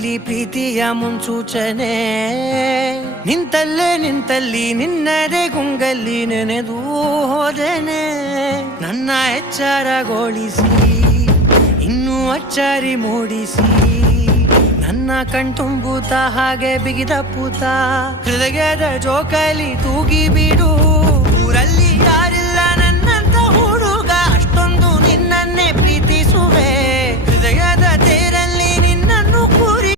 ಕಣ್ಣಲ್ಲಿ ಪ್ರೀತಿಯ ಮುನ್ಸೂಚನೆ, ನಿಂತಲ್ಲಿ ನಿನ್ನದೇ ಗುಂಗಲ್ಲಿ ನೆನೆದು ಹೋದೆನೆ. ನನ್ನ ಎಚ್ಚರಗೊಳಿಸಿ ಇನ್ನೂ ಅಚ್ಚರಿ ಮೂಡಿಸಿ, ನನ್ನ ಕಣ್ತುಂಬುತ್ತ ಹಾಗೆ ಬಿಗಿದ ಪೂತ ಹೃದಯದ ಜೋಕಾಲಿ ತೂಗಿ ಬಿಡು.